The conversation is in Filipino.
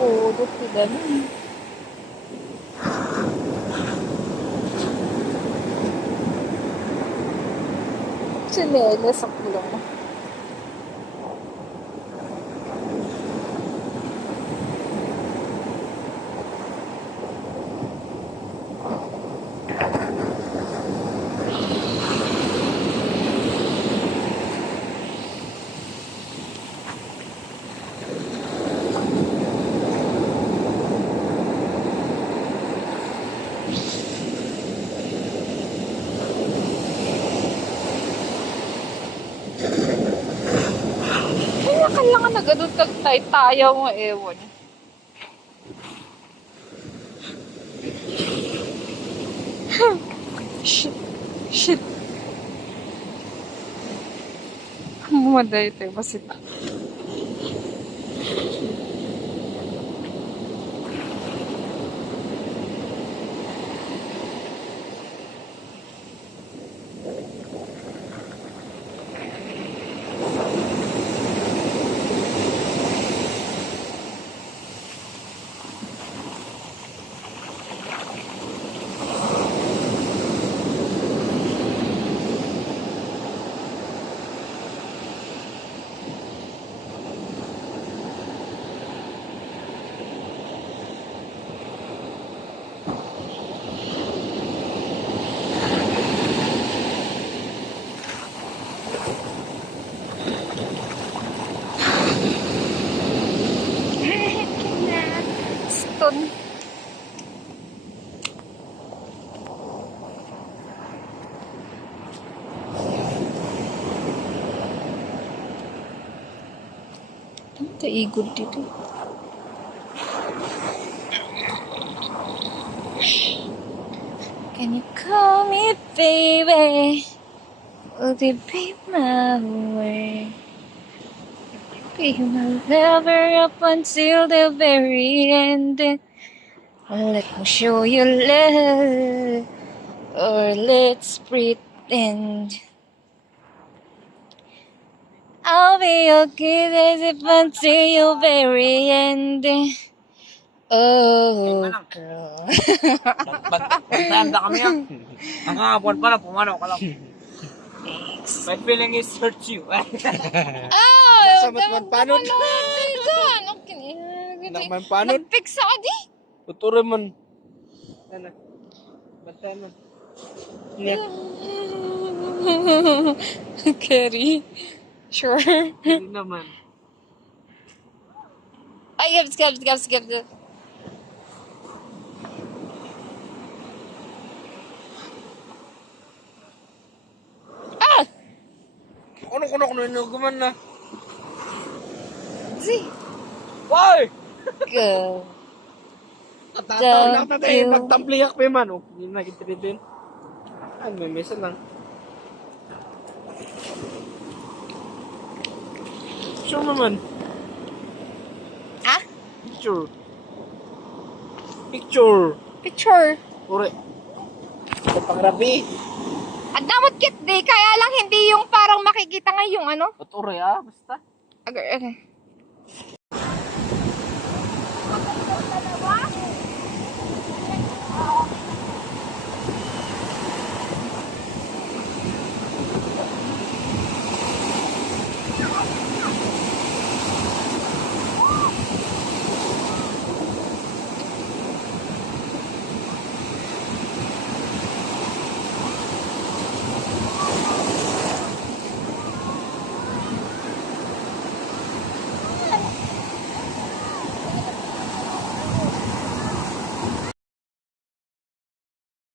Pudot ka ganun. Chinelas sa kulong mo. Kaya kailangan nagadun tayo mo ewan. Shit. Shit. Mumaday tayo masita. Stone. Ang taigod dito. Can you call me baby? Will you be my way? Be my lover up until the very end. Let me show you love, or let's pretend. I'll be okay as if until your very end. Oh, girl. Bantayan kami yan. Ang kahapon pa lang, pumanaw ka lang. My feeling is hurt you. Oh, Sabat man panod. Nakman panod. Nag-fix ako di. Tutuloy man. Ano? Bantayan man. Kerry. Sure. Hindi naman. Ay, gaps. Ah! Kuno inuguman na. See? Why? Go. Katataw lang na tayo. Magtampliyak pa man. Oh, hindi na kitiritin. Ay, may mesa lang. Picture naman. Ha? Picture. Picture. Picture. Ure. Ito pang rabi. Ang damot kit di. Kaya lang hindi yung parang makikita nga yung ano. Ito ure ah. Basta. Okay.